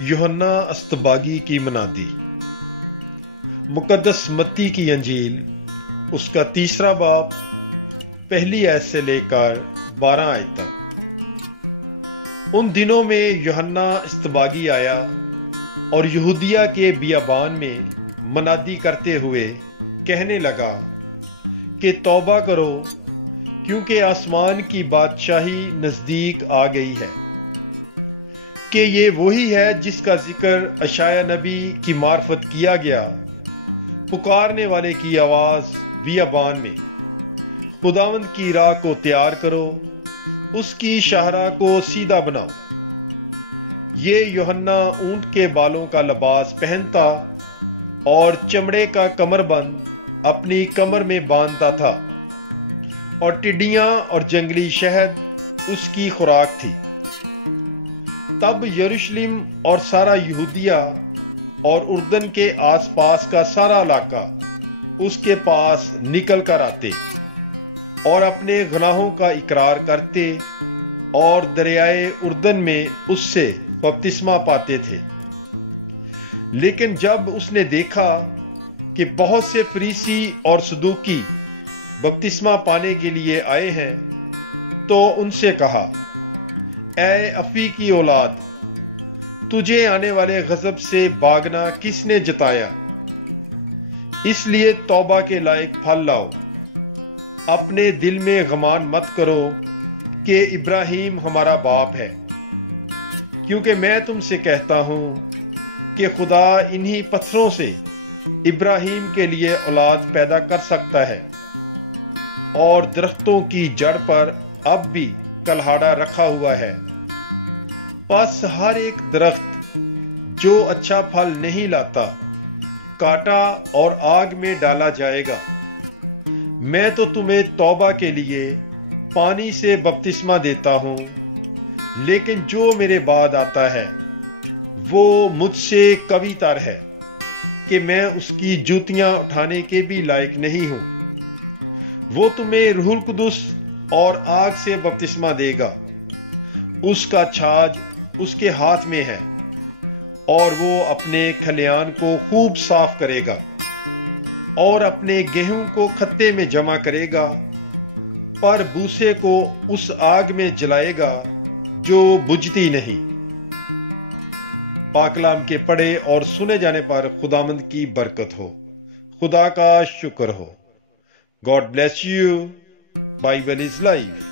यूहन्ना अस्तबागी की मनादी। मुकद्दस मत्ती की अंजील उसका 3 बाब पहली आयत से लेकर 12 आयत तक। उन दिनों में यूहन्ना अस्तबागी आया और यहूदिया के बियाबान में मनादी करते हुए कहने लगा कि तौबा करो, क्योंकि आसमान की बादशाही नजदीक आ गई है। कि ये वही है जिसका जिक्र अशाया नबी की मार्फत किया गया, पुकारने वाले की आवाज बियाबान में, खुदावंद की राह को तैयार करो, उसकी शाहरा को सीधा बनाओ। ये यूहन्ना ऊंट के बालों का लिबास पहनता और चमड़े का कमरबंद अपनी कमर में बांधता था, और टिड्डियां और जंगली शहद उसकी खुराक थी। तब यरूशलेम और सारा यहूदिया और उर्दन के आसपास का सारा इलाका उसके पास निकल कर आते और अपने गुनाहों का इकरार करते और दरियाए उर्दन में उससे बपतिस्मा पाते थे। लेकिन जब उसने देखा कि बहुत से फरीसी और सदूकी बपतिस्मा पाने के लिए आए हैं, तो उनसे कहा, ऐ अफी की औलाद, तुझे आने वाले गजब से भागना किसने जताया? इसलिए तौबा के लायक फल लाओ। अपने दिल में गमान मत करो कि इब्राहिम हमारा बाप है, क्योंकि मैं तुमसे कहता हूं कि खुदा इन्हीं पत्थरों से इब्राहिम के लिए औलाद पैदा कर सकता है। और दरख्तों की जड़ पर अब भी कल्हाड़ा रखा हुआ है। बस हर एक दरख्त जो अच्छा फल नहीं लाता काटा और आग में डाला जाएगा। मैं तो तुम्हें तौबा के लिए पानी से बपतिस्मा देता हूं, लेकिन जो मेरे बाद आता है वो मुझसे कवीतर है कि मैं उसकी जूतियां उठाने के भी लायक नहीं हूं। वो तुम्हें रूहुल कुदुस और आग से बपतिस्मा देगा। उसका छाज उसके हाथ में है और वो अपने खलियान को खूब साफ करेगा और अपने गेहूं को खत्ते में जमा करेगा, पर भूसे को उस आग में जलाएगा जो बुझती नहीं। पाकलाम के पढ़े और सुने जाने पर खुदामंद की बरकत हो, खुदा का शुक्र हो। God bless you. Bible is life.